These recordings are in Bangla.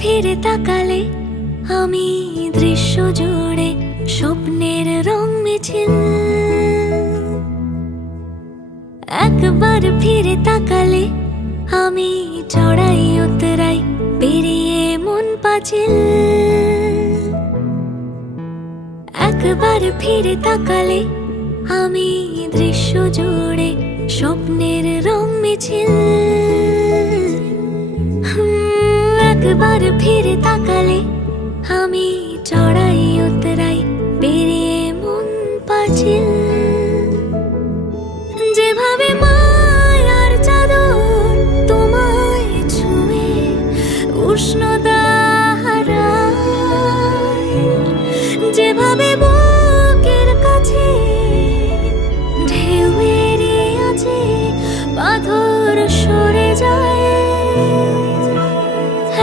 ফিরে তাকালে আমি দৃশ্য জুড়ে স্বপ্নের রং মিছিল। একবার ফিরে তাকালে আমি চড়াই উতরাই পেরিয়ে মন পাঁচিল। একবার ফিরে তাকালে আমি দৃশ্য জুড়ে স্বপ্নের রং মিছিল। একবার ফিরে তাকালে আমি চড়াই উতরাই পেরিয়ে মন পাঁচিল। যেভাবে মায়ার চাদর তোমায় ছুঁয়ে উষ্ণতা হারায়, যেভাবে বুকের কাছে ঢেউ এড়িয়ে আছে পাথর সরে যায়।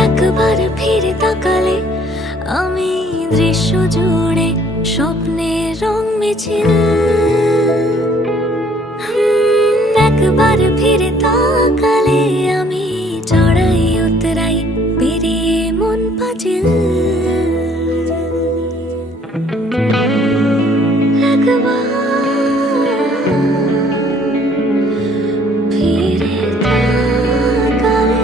একবার ফিরে তাকালে আমি দৃশ্য জুড়ে স্বপ্নের রং মিছিল। একবার ফিরে তাকালে আমি চড়াই উতরাই পেরিয়ে মন পাঁচিল। একবার ফিরে তাকালে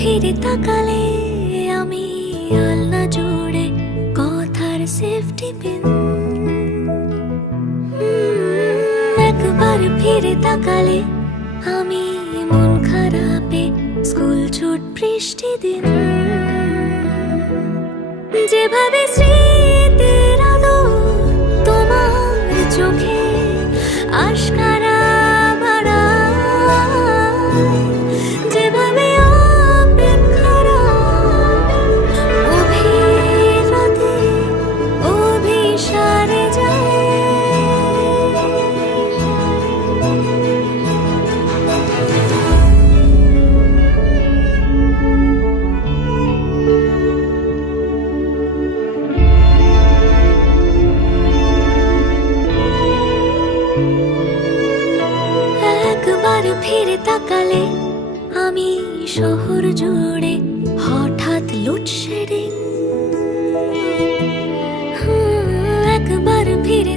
ফিরে তাকালে আমি আলনা জুড়ে কথার সেফটি পিন। একবার ফিরে তাকালে আমি মন খারাপে স্কুল ছুট বৃষ্টি দিন। যেভাবে স্মৃতির আলো তোমার চোখে আশকারা বাড়ায়, যেভাবে ফিরে তাকালে আমি শহর জুড়ে হঠাৎ লোডশেডিং। একবার ফিরে